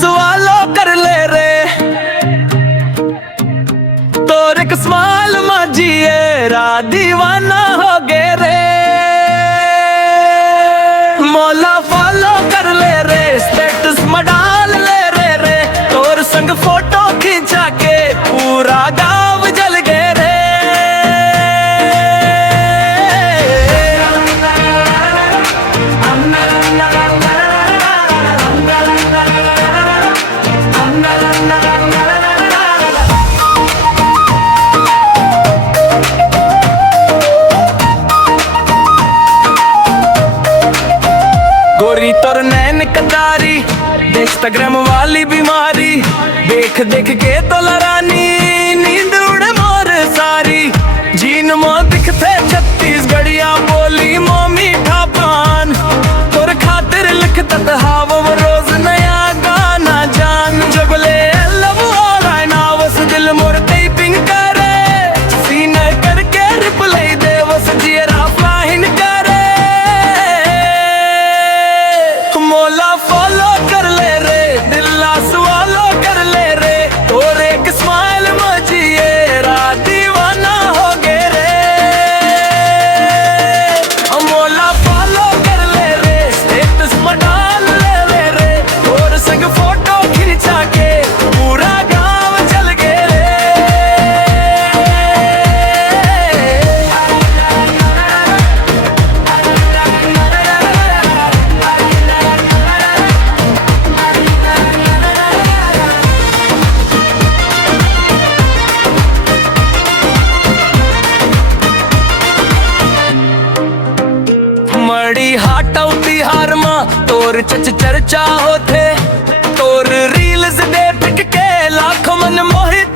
सवालो कर ले रे तोर एक स्माइल माजिए रा दीवाना हो गे रे मौला फॉलो कर ले रे स्टेटस में डाल ले रे तोर संग फोटो खींचा के पूरा गाँव जल गे रे गोरी तोर नैन कतारी इंस्टाग्राम वाली बीमारी देख देख के तो लरानी नींद उड़े मोर सारी जीन मो दिखते छत्तीसगढ़िया बोली मो मीठा पान तोर खातिर लिखता हाव रोज नया गाना जान जबले लव और आई नावस दिल मोर टाइपिंग करे सीने करके रिप्लाई दे वस जियरा फ्लाइन करे मौला फॉलो कर ले रे दिल्ला सवालो कर ले रे और एक स्माइल मजिए रा दीवाना हो गे रे मौला फॉलो कर ले रे स्टेटस में डाल ले रे और संग फोटो खींचा के पूरा गाँव चल गे रे मड़ी हाट तिहार में तोर चर्चा होते तोर रील्स देख के लाख मन मोहित